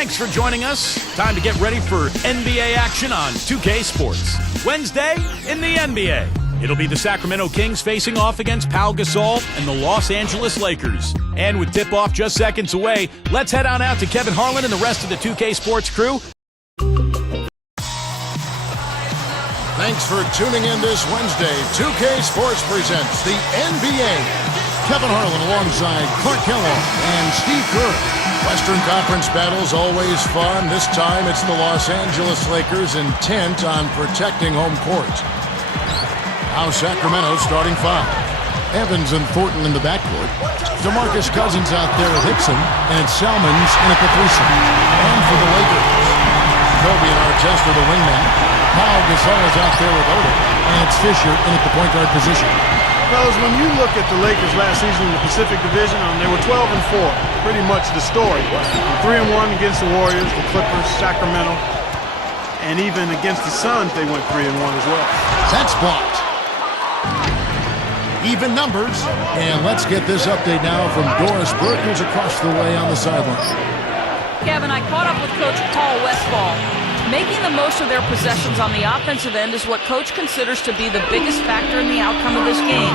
Thanks for joining us. Time to get ready for NBA action on 2K Sports. Wednesday in the NBA. It'll be the Sacramento Kings facing off against Pau Gasol and the Los Angeles Lakers. And with tip-off just seconds away, let's head on out to Kevin Harlan and the rest of the 2K Sports crew. Thanks for tuning in this Wednesday. 2K Sports presents the NBA. Kevin Harlan alongside Clark Kellogg and Steve Kerr. Western Conference battles always fun. This time it's the Los Angeles Lakers intent on protecting home court. Now Sacramento starting five. Evans and Thornton in the backcourt. DeMarcus Cousins out there with Hickson, and it's Salmons in at the threesome. And for the Lakers, Kobe and Artest are the wingmen. Pau Gasol is out there with Oda, and it's Fisher in at the point guard position. Fellas, when you look at the Lakers last season in the Pacific Division, they were 12-4, pretty much the story. 3-1 against the Warriors, the Clippers, Sacramento, and even against the Suns, they went 3-1 as well. That's blocked. Even numbers. And let's get this update now from Doris Burke, who's across the way on the sideline. Kevin, I caught up with Coach Paul Westphal. Making the most of their possessions on the offensive end is what Coach considers to be the biggest factor in the outcome of this game.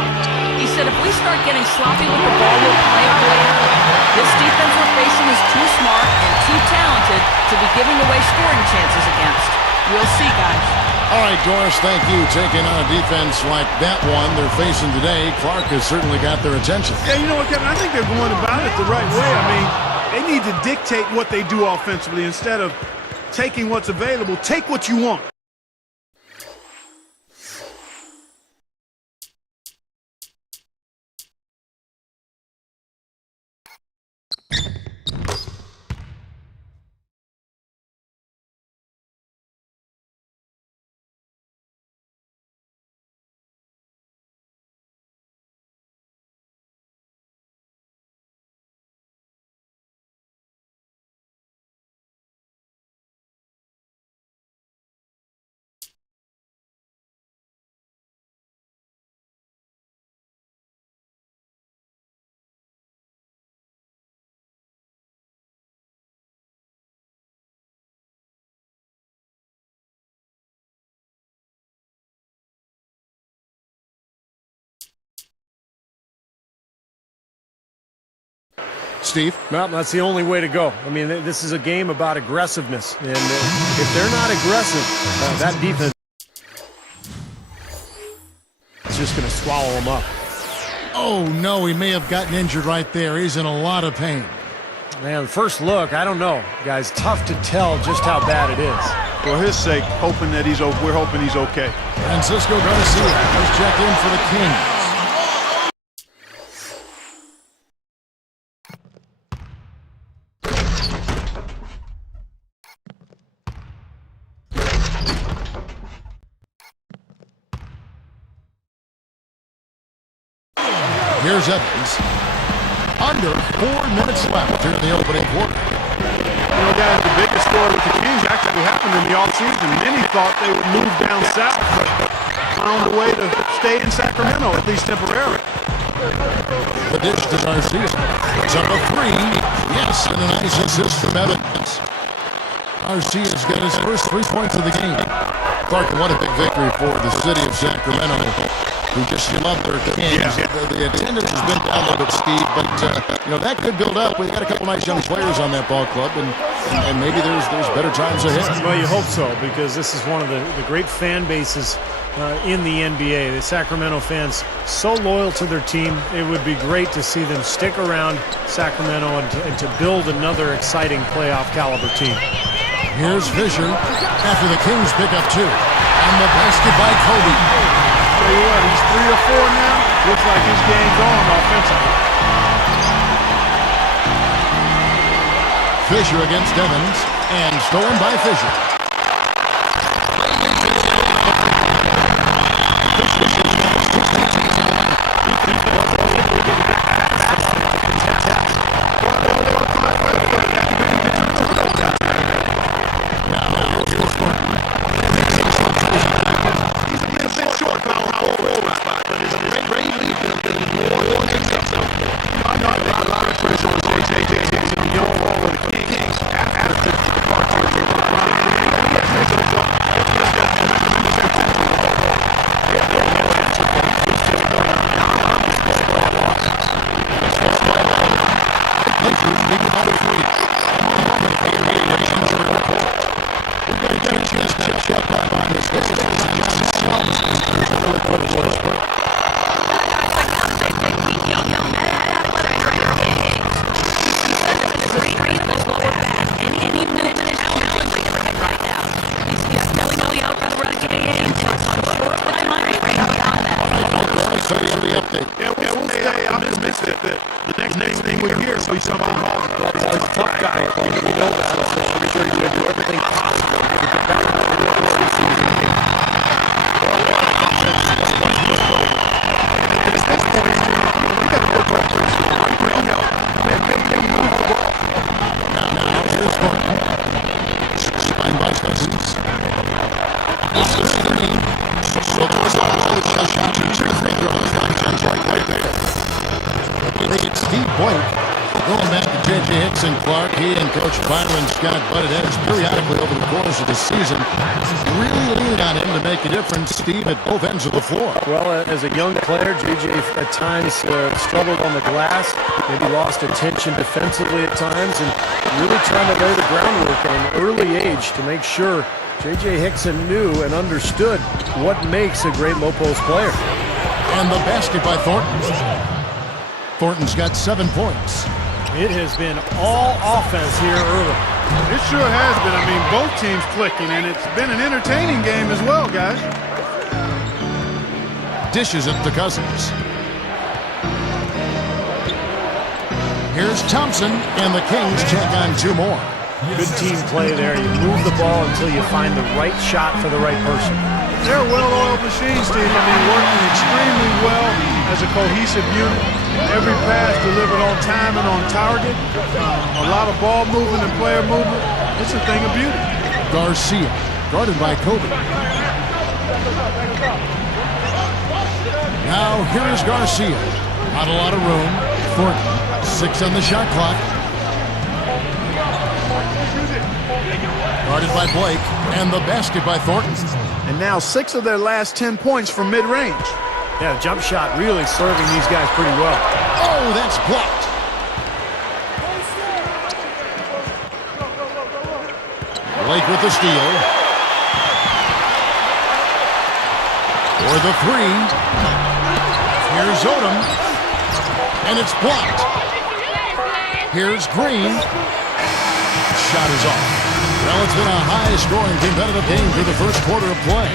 He said if we start getting sloppy with the ball, we'll play our way out of it. This defense we're facing is too smart and too talented to be giving away scoring chances against. We'll see, guys. All right, Doris, thank you. Taking on a defense like that one they're facing today, Clark has certainly got their attention. Yeah, you know what, Kevin? I think they're going about it the right way. I mean, they need to dictate what they do offensively instead of taking what's available. Take what you want. Steve? Well, that's the only way to go. I mean, this is a game about aggressiveness. And if they're not aggressive, that defense is just going to swallow them up. Oh, no, he may have gotten injured right there. He's in a lot of pain. Man, first look, I don't know. Guys, tough to tell just how bad it is. For his sake, we're hoping he's okay. Francisco Garcia has checked in for the Kings. Here's Evans. Under 4 minutes left here in the opening quarter. You know, guys, the biggest story with the Kings actually happened in the offseason. Many thought they would move down south, but found a way to stay in Sacramento, at least temporarily. The dish to Garcia. It's up a three. Yes, and a nice assist from Evans. Garcia's got his first 3 points of the game. Clark, what a big victory for the city of Sacramento, who just love their Kings. Yeah. The attendance has been down a little bit, Steve, but that could build up. We've got a couple nice young players on that ball club, and maybe there's better times ahead. Well, you hope so, because this is one of the great fan bases in the NBA. The Sacramento fans, so loyal to their team. It would be great to see them stick around Sacramento and to build another exciting playoff caliber team. Here's Fisher after the Kings pick up 2. And the basket by Kobe. Tell you what, he's 3 or 4 now. Looks like his game's on offensively. Fisher against Evans, and stolen by Fisher. Going back to J.J. Hickson Clark, he and Coach Byron Scott butted heads periodically over the course of the season. Really leaning on him to make a difference, Steve, at both ends of the floor. Well, as a young player, J.J. at times struggled on the glass, maybe lost attention defensively at times, and really trying to lay the groundwork at an early age to make sure J.J. Hickson knew and understood what makes a great low-post player. And the basket by Thornton. Thornton's got 7 points. It has been all offense here early. It sure has been. I mean, both teams clicking, and it's been an entertaining game as well, guys. Dishes it to Cousins. Here's Thompson, and the Kings check on 2 more. Good team play there. You move the ball until you find the right shot for the right person. They're a well-oiled machine, Steve. I mean, working extremely well as a cohesive unit. Every pass delivered on time and on target. A lot of ball movement and player movement. It's a thing of beauty. Garcia, guarded by Kobe. Now here's Garcia. Not a lot of room. Thornton, 6 on the shot clock. Guarded by Blake, and the basket by Thornton. And now 6 of their last 10 points from mid-range. Yeah, jump shot really serving these guys pretty well. Oh, that's blocked. Blake with the steal. For the 3. Here's Odom. And it's blocked. Here's Green. Shot is off. Well, it's been a high-scoring competitive game through the first quarter of play.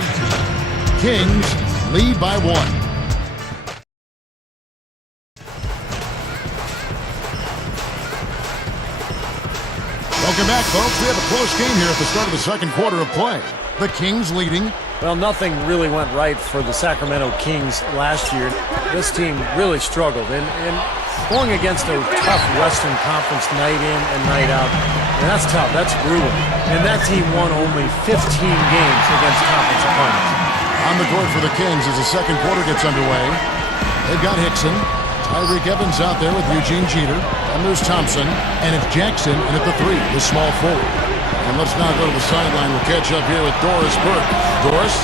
Kings lead by 1. Welcome back, folks. We have a close game here at the start of the second quarter of play. The Kings leading. Well, nothing really went right for the Sacramento Kings last year. This team really struggled. And going against a tough Western Conference night in and night out, and that's tough. That's brutal. And that team won only 15 games against conference opponents. On the court for the Kings as the second quarter gets underway. They've got Hickson. Tyreek Evans out there with Eugene Jeter. And there's Thompson. And it's Jackson in at the 3, the small forward. And let's now go to the sideline. We'll catch up here with Doris Burke. Doris?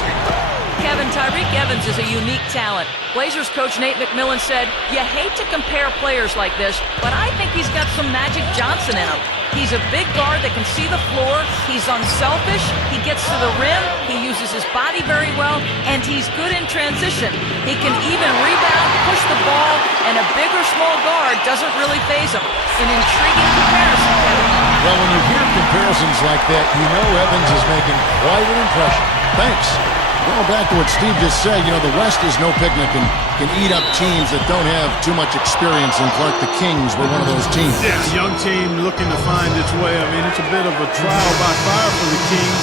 Kevin, Tyreek Evans is a unique talent. Blazers coach Nate McMillan said, "You hate to compare players like this, but I think he's got some Magic Johnson in him. He's a big guard that can see the floor. He's unselfish. He gets to the rim. He uses his body very well, and he's good in transition. He can even rebound, push the ball, and a big or small guard doesn't really faze him." An intriguing comparison, Kevin. Well, when you hear comparisons like that, you know Evans is making quite an impression. Thanks. Going back to what Steve just said, you know, the West is no picnic and can eat up teams that don't have too much experience, and Clark, the Kings were one of those teams. Yeah, young team looking to find its way. I mean, it's a bit of a trial by fire for the Kings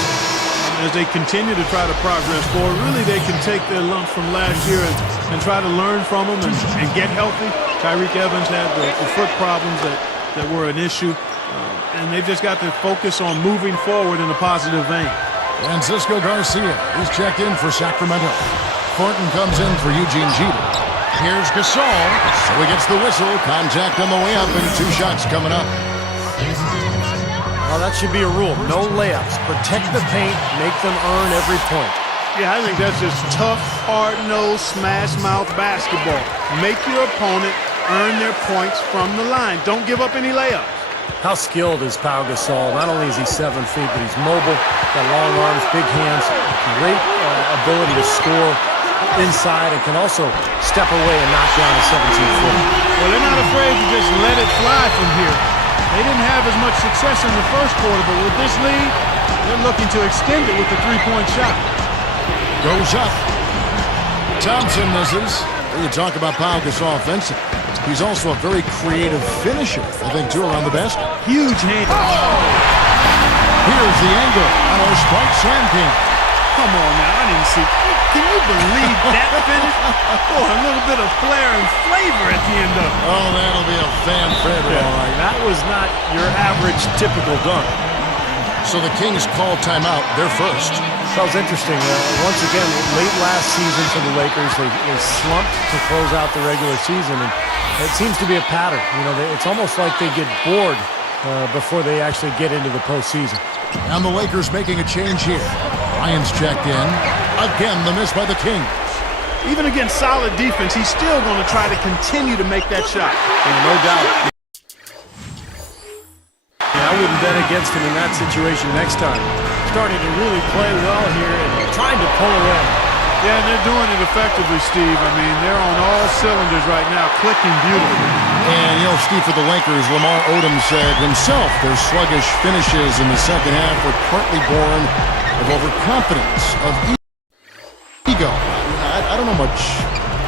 as they continue to try to progress forward. Really, they can take their lumps from last year and try to learn from them and get healthy. Tyreek Evans had the foot problems that were an issue, and they've just got to focus on moving forward in a positive vein. Francisco Garcia is checked in for Sacramento. Thornton comes in for Eugene Jeter. Here's Gasol, so he gets the whistle. Contact on the way up, and 2 shots coming up. Well, that should be a rule. No layups. Protect the paint. Make them earn every point. Yeah, I think that's just tough, hard-nosed, smash-mouth basketball. Make your opponent earn their points from the line. Don't give up any layups. How skilled is Pau Gasol? Not only is he 7 feet, but he's mobile, got long arms, big hands, great ability to score inside, and can also step away and knock down a 17-footer. Well, they're not afraid to just let it fly from here. They didn't have as much success in the first quarter, but with this lead, they're looking to extend it with the three-point shot. Goes up. Thompson misses. You talk about Pau Gasol offensive. He's also a very creative finisher, I think, too, around the basket. Huge hand. Here's the angle on our Sprite Slam King. Come on now, I didn't see. Can you believe that finish? Boy, a little bit of flair and flavor at the end of it. Oh, that'll be a fan favorite, all right. That was not your average, typical dunk. So the Kings call timeout. They're first. That was interesting. Once again, late last season for the Lakers, they slumped to close out the regular season, and it seems to be a pattern. You know, it's almost like they get bored before they actually get into the postseason. And the Lakers making a change here. Ryan's checked in. Again, the miss by the Kings. Even against solid defense, he's still going to try to continue to make that shot. Yeah, no doubt. Yeah, I wouldn't bet against him in that situation next time. Starting to really play well here and trying to pull away. Yeah, and they're doing it effectively, Steve. I mean, they're on all cylinders right now, clicking beautifully. And, you know, Steve, for the Lakers, Lamar Odom said himself their sluggish finishes in the second half were partly born of overconfidence, of ego. I don't know much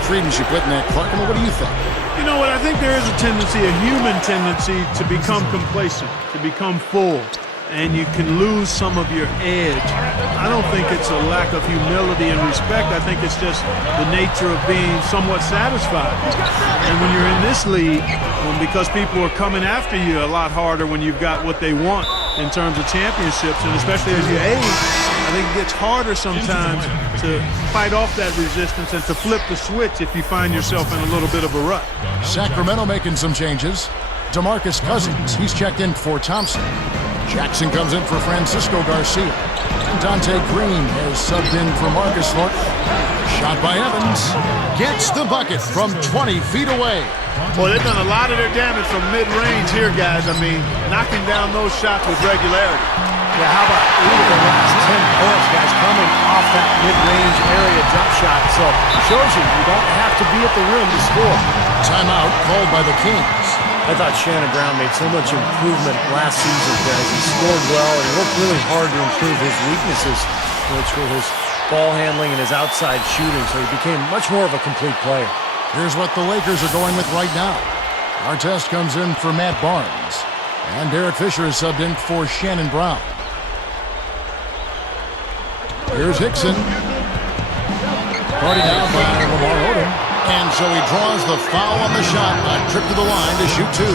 credence you put in that, Clark. I mean, what do you think? You know what? I think there is a tendency, a human tendency, to become complacent, to become full, and you can lose some of your edge. I don't think it's a lack of humility and respect. I think it's just the nature of being somewhat satisfied. And when you're in this league, because people are coming after you a lot harder when you've got what they want in terms of championships, and especially as you age, I think it gets harder sometimes to fight off that resistance and to flip the switch if you find yourself in a little bit of a rut. Sacramento making some changes. DeMarcus Cousins, he's checked in for Thompson. Jackson comes in for Francisco Garcia. And Dante Green has subbed in for Marcus Thornton. Shot by Evans. Gets the bucket from 20 feet away. Boy, they've done a lot of their damage from mid-range here, guys. I mean, knocking down those shots with regularity. Yeah, how about 8 of the last 10 points, guys, coming off that mid-range area jump shot. So, shows you don't have to be at the rim to score. Timeout called by the Kings. I thought Shannon Brown made so much improvement last season, guys. He scored well, and he worked really hard to improve his weaknesses, which were his ball handling and his outside shooting, so he became much more of a complete player. Here's what the Lakers are going with right now. Artest comes in for Matt Barnes, and Derek Fisher is subbed in for Shannon Brown. Here's Hickson. Guarded out by Lamar Odom. And so he draws the foul on the shot. A trip to the line to shoot 2.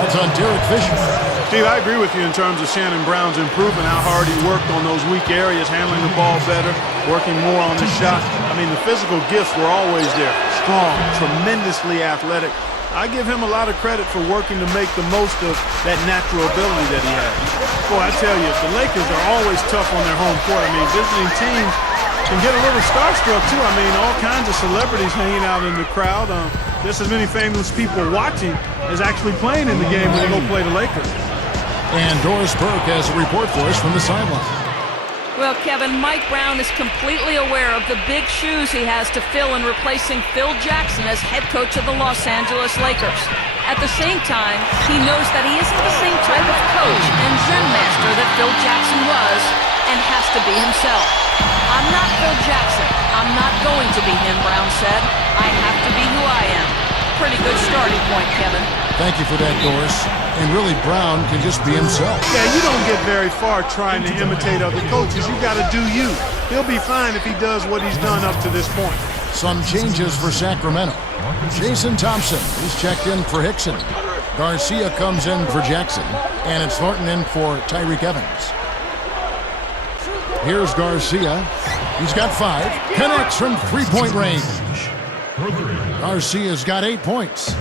That's on Derek Fisher. Steve, I agree with you in terms of Shannon Brown's improvement, how hard he worked on those weak areas, handling the ball better, working more on the shot. I mean, the physical gifts were always there. Strong, tremendously athletic. I give him a lot of credit for working to make the most of that natural ability that he has. Boy, I tell you, the Lakers are always tough on their home court. I mean, visiting teams can get a little starstruck, too. I mean, all kinds of celebrities hanging out in the crowd. Just as many famous people watching as actually playing in the game when they go play the Lakers. And Doris Burke has a report for us from the sideline. Well, Kevin, Mike Brown is completely aware of the big shoes he has to fill in replacing Phil Jackson as head coach of the Los Angeles Lakers. At the same time, he knows that he isn't the same type of coach and Zen master that Phil Jackson was and has to be himself. I'm not Phil Jackson. I'm not going to be him, Brown said. I have to be who I am. Pretty good starting point, Kevin. Thank you for that, Doris. And really, Brown can just be himself. Yeah, you don't get very far trying to imitate other coaches. You got to do you. He'll be fine if he does what he's done up to this point. Some changes for Sacramento. Jason Thompson is checked in for Hickson. Garcia comes in for Jackson. And it's Thornton in for Tyreek Evans. Here's Garcia. He's got 5. Connects from three-point range. Garcia's got 8 points.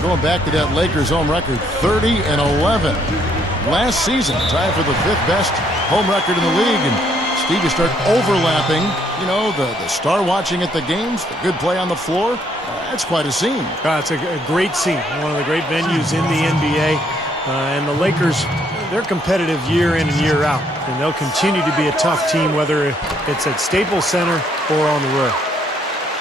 Going back to that Lakers home record, 30-11. Last season, tied for the 5th best home record in the league. And Steve, you start overlapping, you know, the star watching at the games, the good play on the floor. That's quite a scene. It's a great scene, one of the great venues in the NBA. And the Lakers, they're competitive year in and year out. And they'll continue to be a tough team, whether it's at Staples Center or on the road.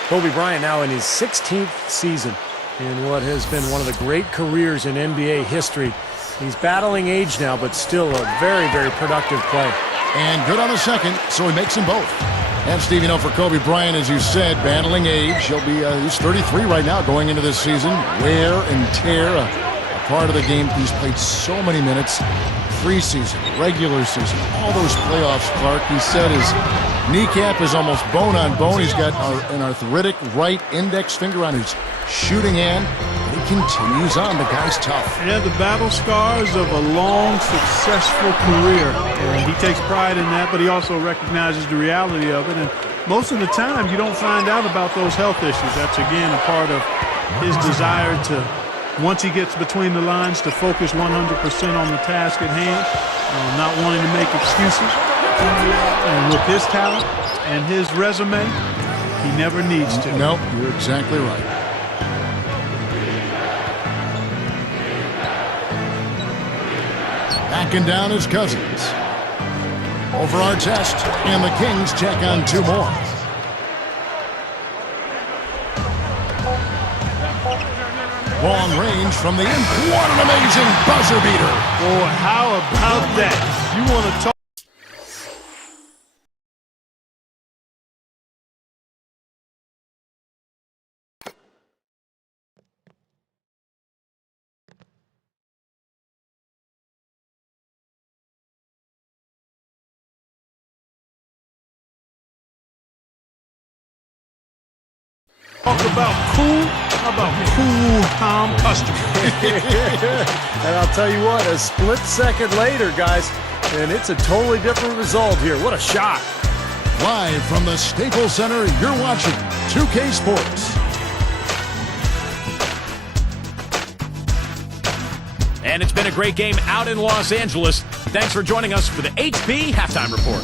Kobe Bryant now in his 16th season in what has been one of the great careers in NBA history. He's battling age now, but still a very, very productive play. And good on the second, so he makes them both. And, Steve, you know, for Kobe Bryant, as you said, battling age, he's 33 right now going into this season. Wear and tear, a part of the game. He's played so many minutes, preseason, regular season, all those playoffs, Clark. He said his kneecap is almost bone on bone. He's got an arthritic right index finger on his shooting hand. He continues on. The guy's tough. Yeah, the battle scars of a long, successful career. And he takes pride in that, but he also recognizes the reality of it. And most of the time, you don't find out about those health issues. That's, again, a part of his desire to, once he gets between the lines, to focus 100% on the task at hand, not wanting to make excuses. And with his talent and his resume, he never needs to. Nope, you're exactly right. Backing down his Cousins. Over our test, and the Kings check on two more. Long range from the end. What an amazing buzzer beater. Boy, how about that? You want to talk? Talk about cool. How about cool, calm customer? And I'll tell you what, a split second later, guys, and it's a totally different result here. What a shot. Live from the Staples Center, you're watching 2K Sports. And it's been a great game out in Los Angeles. Thanks for joining us for the HP Halftime Report.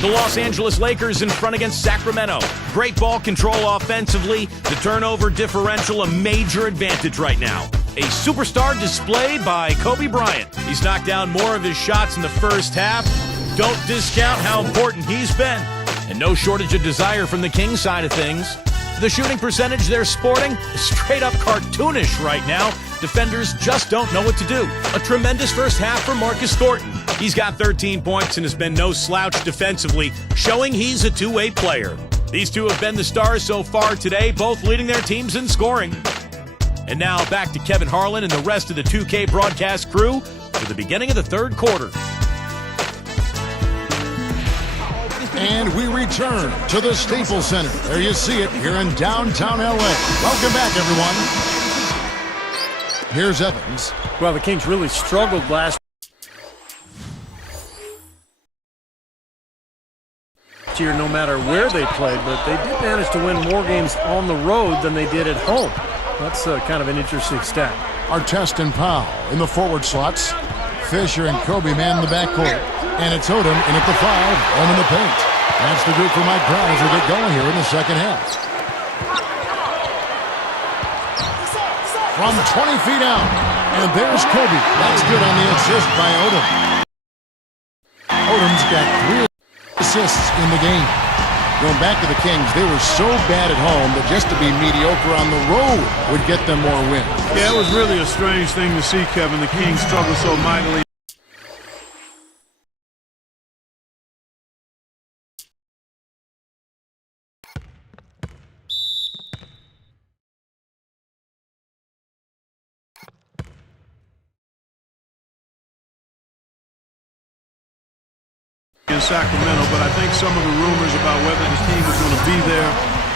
The Los Angeles Lakers in front against Sacramento. Great ball control offensively. The turnover differential a major advantage right now. A superstar displayed by Kobe Bryant. He's knocked down more of his shots in the first half. Don't discount how important he's been. And no shortage of desire from the Kings side of things. The shooting percentage they're sporting is straight up cartoonish right now. Defenders just don't know what to do. A tremendous first half for Marcus Thornton. He's got 13 points and has been no slouch defensively, showing he's a two-way player. These two have been the stars so far today, both leading their teams in scoring. And now back to Kevin Harlan and the rest of the 2K broadcast crew for the beginning of the third quarter. And we return to the Staples Center. There you see it here in downtown L.A. Welcome back, everyone. Here's Evans. Well, the Kings really struggled last year no matter where they played, but they did manage to win more games on the road than they did at home. That's kind of an interesting stat. Artest and Powell in the forward slots. Fisher and Kobe man in the backcourt. And it's Odom in at the 5, home in the paint. That's the group for Mike Brown as we get going here in the second half. From 20 feet out. And there's Kobe. That's good on the assist by Odom. Odom's got 3 assists in the game. Going back to the Kings, they were so bad at home that just to be mediocre on the road would get them more wins. Yeah, it was really a strange thing to see, Kevin. The Kings struggle so mightily. In Sacramento, but I think some of the rumors about whether the team was going to be there,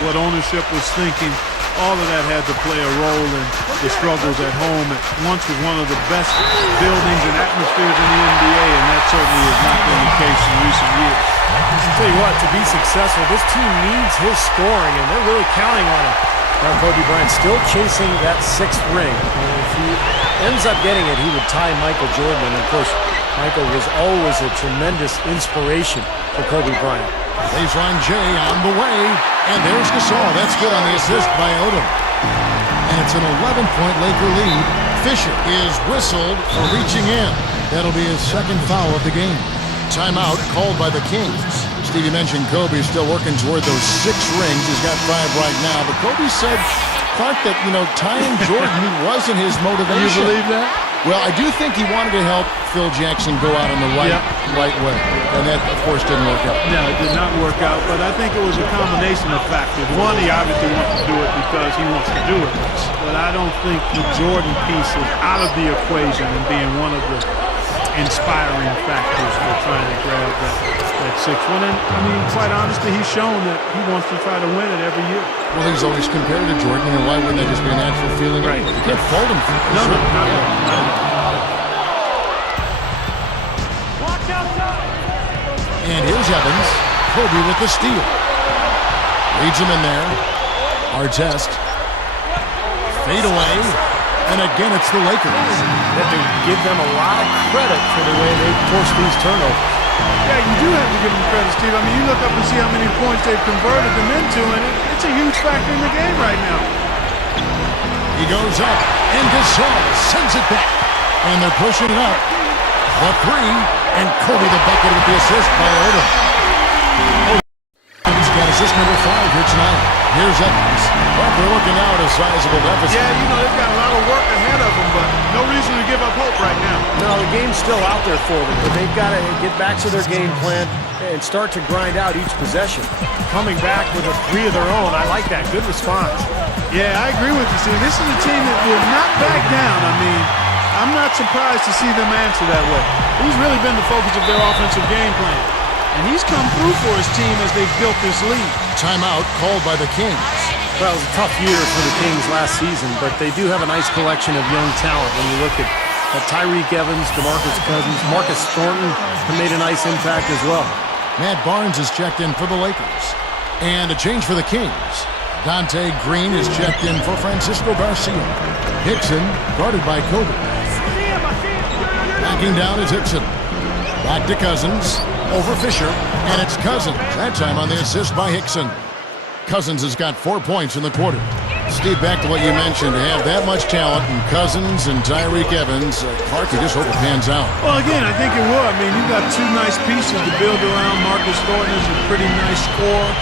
what ownership was thinking, all of that had to play a role in the struggles at home. It once was one of the best buildings and atmospheres in the NBA, and that certainly has not been the case in recent years. I'll tell you what, to be successful, this team needs his scoring, and they're really counting on him. Now Kobe Bryant still chasing that 6th ring. And if he ends up getting it, he would tie Michael Jordan. And of course, Michael was always a tremendous inspiration for Kobe Bryant. Baseline J on the way, and there's Gasol. That's good on the assist by Odom. And it's an 11-point Laker lead. Fisher is whistled for reaching in. That'll be his second foul of the game. Timeout called by the Kings. Stevie mentioned Kobe's still working toward those 6 rings. He's got 5 right now, but Kobe said, Clark, that, tying Jordan wasn't his motivation. You believe that? Well, I do think he wanted to help Phil Jackson go out on the right way. And that, of course, didn't work out. No, it did not work out, but I think it was a combination of factors. One, he obviously wants to do it because he wants to do it. But I don't think the Jordan piece is out of the equation and being one of the inspiring factors for trying to grab that 6th one. And, quite honestly, he's shown that he wants to try to win it every year. Well, he's always compared to Jordan, and why wouldn't that just be a natural feeling? Right. You can't fault him for this. No, not at all. And here's Evans. Kobe with the steal. Leads him in there. Artest. Fade away. And again, it's the Lakers. You have to give them a lot of credit for the way they force these turnovers. Yeah, you do have to give them credit, Steve. You look up and see how many points they've converted them into, and it's a huge factor in the game right now. He goes up, and Gasol sends it back. And they're pushing it up. The 3, and Kobe the bucket with the assist by Odom. He's got assist number 5 here tonight. Here's Evans. But they're looking now at a sizable deficit. Yeah, they've got a lot of work ahead of them, but no reason to give up hope right now. No, the game's still out there for them, but they've got to get back to their game plan and start to grind out each possession. Coming back with a 3 of their own, I like that. Good response. Yeah, I agree with you, Steve. This is a team that will not back down. I'm not surprised to see them answer that way. He's really been the focus of their offensive game plan. And he's come through for his team as they've built this lead. Timeout called by the Kings. Well, it was a tough year for the Kings last season, but they do have a nice collection of young talent. When you look at Tyreek Evans, DeMarcus Cousins, Marcus Thornton have made a nice impact as well. Matt Barnes is checked in for the Lakers. And a change for the Kings. Dante Green is checked in for Francisco Garcia. Hickson guarded by Kobe. Backing down is Hickson. Back to Cousins. Over Fisher. And it's Cousins. That time on the assist by Hickson. Cousins has got 4 points in the quarter. Steve, back to what you mentioned. To have that much talent in Cousins and Tyreek Evans, Clark, you just hope it pans out. Well, again, I think it will. You've got 2 nice pieces to build around. Marcus Thornton is a pretty nice scorer.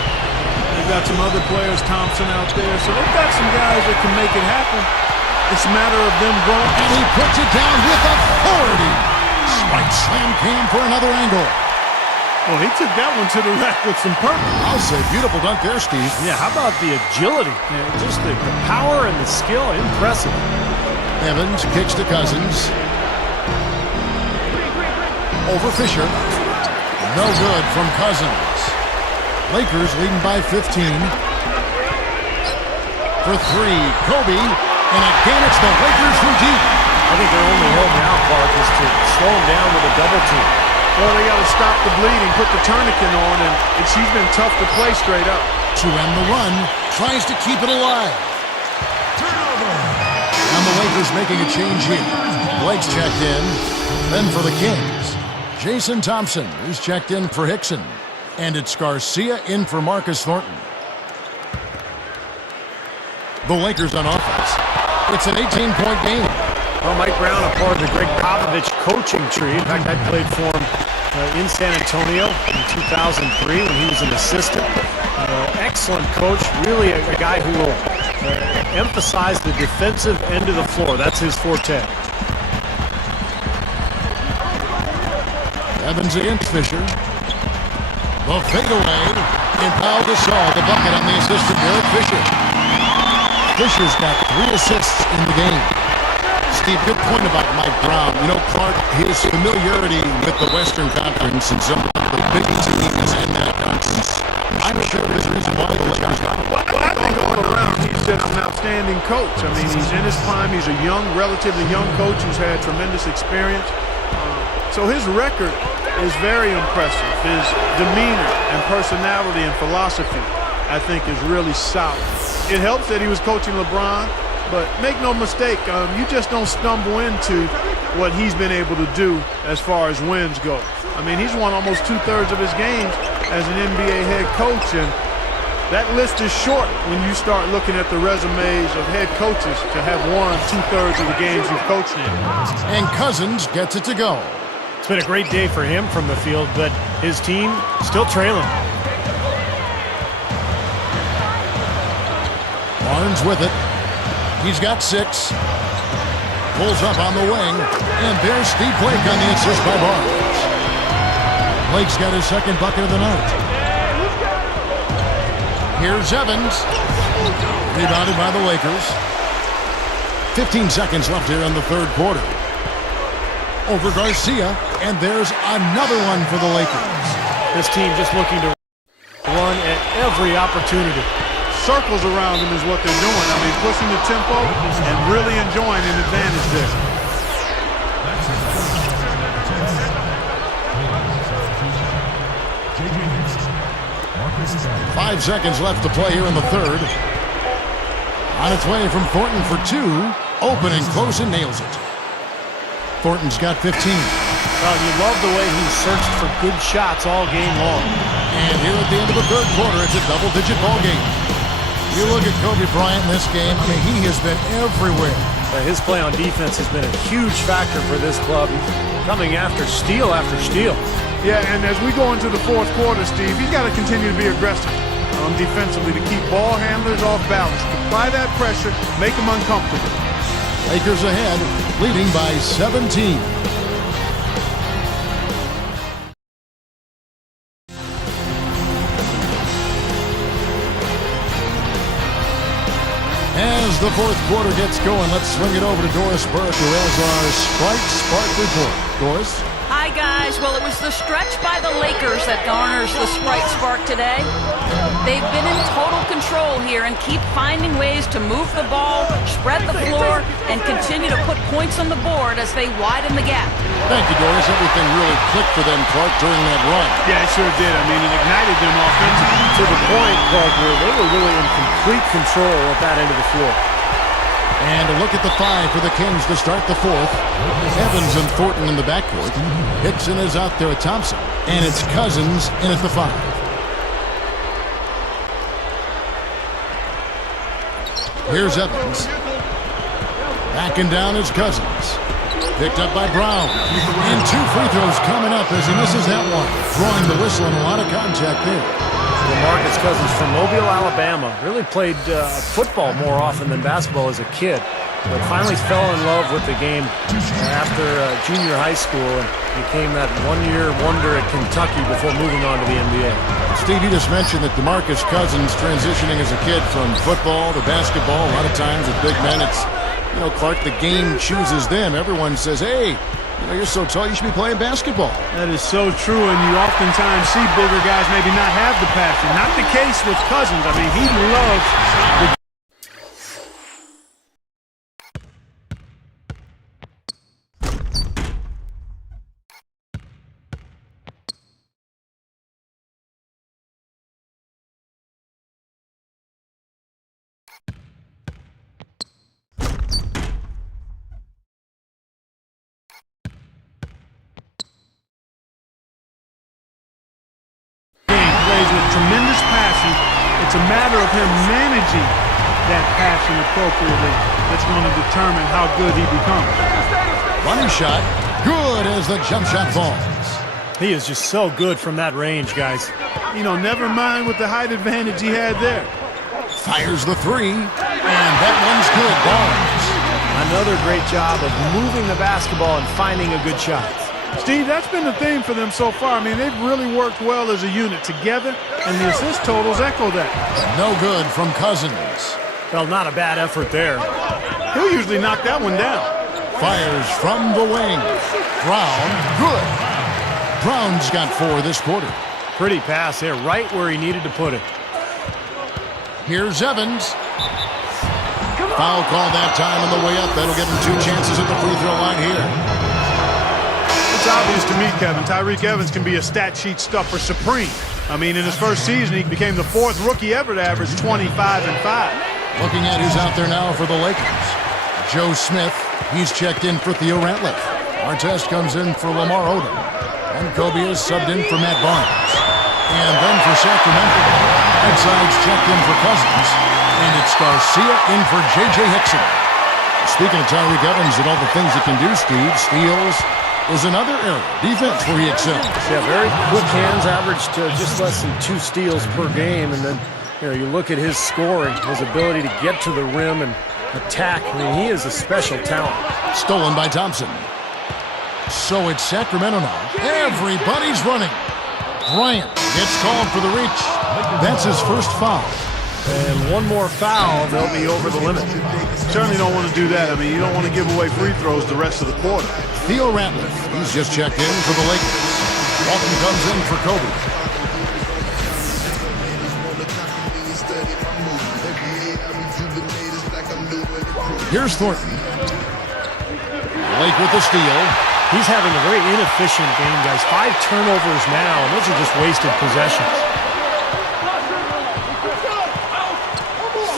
They've got some other players, Thompson out there. So they've got some guys that can make it happen. It's a matter of them growing. And he puts it down with authority. Spike slam came for another angle. Well, he took that one to the rack with some purpose. I'll say beautiful dunk there, Steve. Yeah, how about the agility? Just the power and the skill, impressive. Evans kicks to Cousins. Over Fisher. No good from Cousins. Lakers leading by 15. For 3, Kobe. And again, it's the Lakers from deep. I think their only hope now, Clark, is to slow him down with a double team. Well, they got to stop the bleeding, put the tourniquet on, and he's been tough to play straight up. To end the run, tries to keep it alive. Turnover. And the Lakers making a change here. Blake's checked in. Then for the Kings, Jason Thompson is checked in for Hickson. And it's Garcia in for Marcus Thornton. The Lakers on offense. It's an 18-point game. Well, Mike Brown, a part of the Greg Popovich coaching tree. In fact, I played for him in San Antonio in 2003 when he was an assistant. Excellent coach, really a guy who will emphasize the defensive end of the floor. That's his forte. Evans against Fisher. The fadeaway. And Pau Gasol, the bucket on the assist of Derek Fisher. Fisher's got 3 assists in the game. Steve, good point about Mike Brown. Clark, his familiarity with the Western Conference and some of the big teams in that conference, I'm sure there's a reason why the Lakers got him. Well, I think all around he's just an outstanding coach. He's in his prime. He's a relatively young coach who's had tremendous experience. So his record is very impressive. His demeanor and personality and philosophy, I think, is really solid. It helps that he was coaching LeBron. But make no mistake, you just don't stumble into what he's been able to do as far as wins go. I mean, he's won almost 2/3 of his games as an NBA head coach, and that list is short when you start looking at the resumes of head coaches to have won 2/3 of the games you've coached in. And Cousins gets it to go. It's been a great day for him from the field, but his team still trailing. Barnes with it. He's got 6. Pulls up on the wing. And there's Steve Blake on the assist by Barnes. Blake's got his second bucket of the night. Here's Evans. Rebounded by the Lakers. 15 seconds left here in the third quarter. Over Garcia. And there's another one for the Lakers. This team just looking to run at every opportunity. Circles around him is what they're doing. I mean, pushing the tempo and really enjoying an advantage there. 5 seconds left to play here in the third. On its way from Thornton for 2. Opening close and nails it. Thornton's got 15. Well, you love the way he searched for good shots all game long. And here at the end of the third quarter, it's a double-digit ball game. You look at Kobe Bryant in this game, I mean, he has been everywhere. His play on defense has been a huge factor for this club, coming after steal after steal. Yeah, and as we go into the fourth quarter, Steve, he's got to continue to be aggressive defensively to keep ball handlers off balance. Apply that pressure, make them uncomfortable. Lakers ahead, leading by 17. As the fourth quarter gets going, let's swing it over to Doris Burke, who has our Sprite Spark report. Doris? Hi, guys. Well, it was the stretch by the Lakers that garners the Sprite Spark today. They've been in total control here and keep finding ways to move the ball, spread the floor, and continue to put points on the board as they widen the gap. Thank you, Doris. Everything really clicked for them, Clark, during that run. Yeah, it sure did. I mean, it ignited them offensively. To the point, Clark, where they were really in complete control at that end of the floor. And a look at the 5 for the Kings to start the fourth. Evans and Thornton in the backcourt. Hickson is out there at Thompson. And it's Cousins in at the 5. Here's Evans. Backing down is Cousins. Picked up by Brown. And 2 free throws coming up as he misses that one. Drawing the whistle and a lot of contact there. DeMarcus Cousins from Mobile, Alabama. Really played football more often than basketball as a kid. But finally fell in love with the game after junior high school and became that one-year wonder at Kentucky before moving on to the NBA. Steve, you just mentioned that DeMarcus Cousins transitioning as a kid from football to basketball. A lot of times with big men, it's, you know, Clark, the game chooses them. Everyone says, hey, you know, you're so tall, you should be playing basketball. That is so true, and you oftentimes see bigger guys maybe not have the passion. Not the case with Cousins. I mean, he loves the tremendous passion. It's a matter of him managing that passion appropriately that's going to determine how good he becomes. Running shot, good as the jump shot falls. He is just so good from that range, guys. You know, never mind with the height advantage he had there. Fires the 3, and that one's good. Barnes. Another great job of moving the basketball and finding a good shot. Steve, that's been the theme for them so far. I mean, they've really worked well as a unit together, and the assist totals echo that. No good from Cousins. Well, not a bad effort there. He'll usually knock that one down. Fires from the wing. Brown, good. Brown's got 4 this quarter. Pretty pass here, right where he needed to put it. Here's Evans. Foul call that time on the way up. That'll give him 2 chances at the free throw line here. It's obvious to me, Kevin, Tyreke Evans can be a stat sheet stuffer supreme. I mean, in his first season, he became the 4th rookie ever to average 25 and 5. Looking at who's out there now for the Lakers. Joe Smith, he's checked in for Theo Ratliff. Artest comes in for Lamar Odom. And Kobe is subbed in for Matt Barnes. And then for Sacramento, Whiteside's checked in for Cousins. And it's Garcia in for J.J. Hickson. Speaking of Tyreke Evans and all the things he can do, Steve, steals is another area. Defense where he excels. Yeah, very quick hands, averaged just less than 2 steals per game. And then, you look at his scoring, his ability to get to the rim and attack. I mean, he is a special talent. Stolen by Thompson. So it's Sacramento now. Everybody's running. Bryant gets called for the reach. That's his first foul. And one more foul, they'll be over the limit. Certainly don't want to do that. I mean, you don't want to give away free throws the rest of the quarter. Theo Ratliff, he's just checked in for the Lakers. Walton comes in for Kobe. Here's Thornton. Blake with the steal. He's having a very inefficient game, guys. 5 turnovers now, and those are just wasted possessions.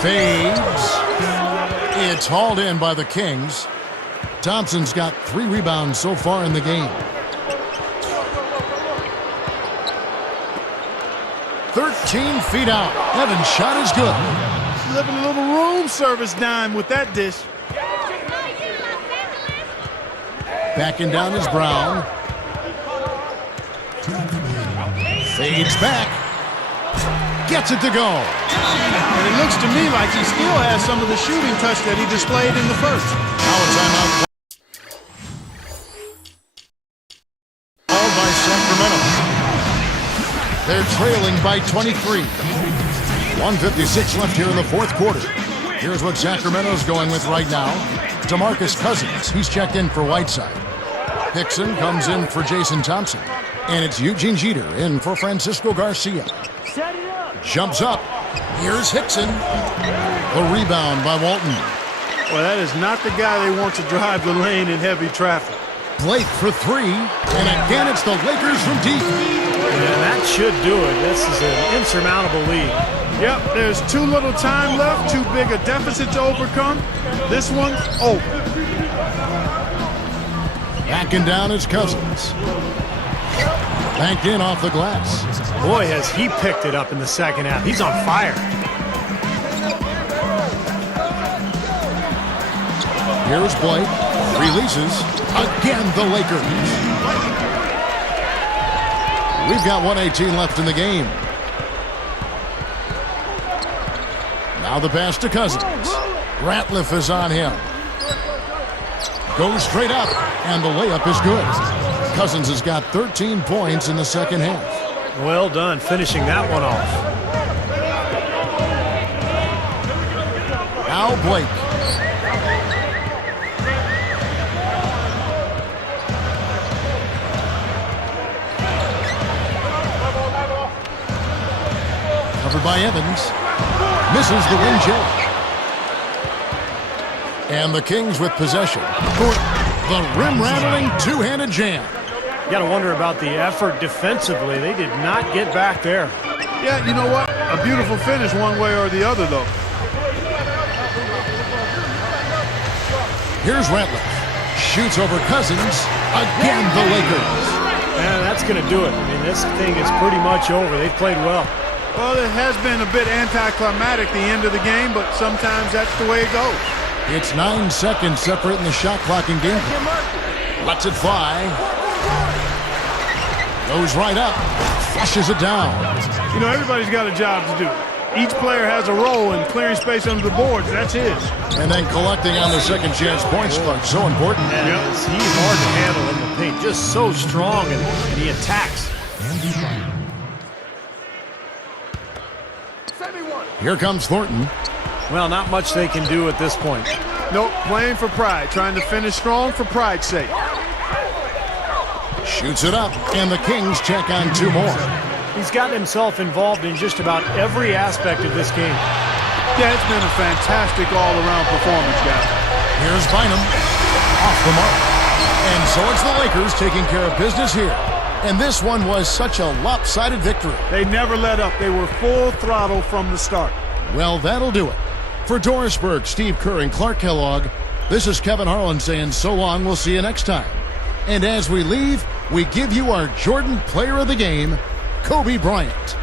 Fades. It's hauled in by the Kings. Thompson's got 3 rebounds so far in the game. 13 feet out. Evans' shot is good. Living a little room service dime with that dish. Backing down is Brown. Fades back. Gets it to go. And it looks to me like he still has some of the shooting touch that he displayed in the first. Now a timeout called by Sacramento. They're trailing by 23. 1:56 left here in the fourth quarter. Here's what Sacramento's going with right now. DeMarcus Cousins, he's checked in for Whiteside. Hickson comes in for Jason Thompson. And it's Eugene Jeter in for Francisco Garcia. Jumps up. Here's Hickson. The rebound by Walton. Well, that is not the guy they want to drive the lane in heavy traffic. Blake for 3. And again, it's the Lakers from deep. Yeah, that should do it. This is an insurmountable lead. Yep, there's too little time left, too big a deficit to overcome. This one's over. Backing down is Cousins. Banked in off the glass. Boy, has he picked it up in the second half. He's on fire. Here's Blake. Releases. Again, the Lakers. We've got 1:18 left in the game. Now the pass to Cousins. Ratliff is on him. Goes straight up, and the layup is good. Cousins has got 13 points in the second half. Well done, finishing that one off. Now Blake. Covered by Evans. Misses the wing check. And the Kings with possession. The rim-rattling two-handed jam. You got to wonder about the effort defensively. They did not get back there. Yeah, you know what? A beautiful finish one way or the other, though. Here's Ratliff. Shoots over Cousins. Again, the Lakers. And that's going to do it. I mean, this thing is pretty much over. They've played well. Well, it has been a bit anticlimactic the end of the game, but sometimes that's the way it goes. It's 9 seconds separating the shot clock and game clock. Lets it fly. Goes right up. Flushes it down. You know, everybody's got a job to do. Each player has a role in clearing space under the boards. That's his. And then collecting on the second chance points clock. So important. And he's hard to handle in the paint. Just so strong, and he attacks. Here comes Thornton. Well, not much they can do at this point. Nope, playing for pride. Trying to finish strong for pride's sake. Shoots it up, and the Kings check on 2 more. He's gotten himself involved in just about every aspect of this game. Yeah, it's been a fantastic all-around performance, guys. Here's Bynum. Off the mark. And so it's the Lakers taking care of business here. And this one was such a lopsided victory. They never let up. They were full throttle from the start. Well, that'll do it. For Doris Burke, Steve Kerr, and Clark Kellogg, this is Kevin Harlan saying so long. We'll see you next time. And as we leave, we give you our Jordan Player of the Game, Kobe Bryant.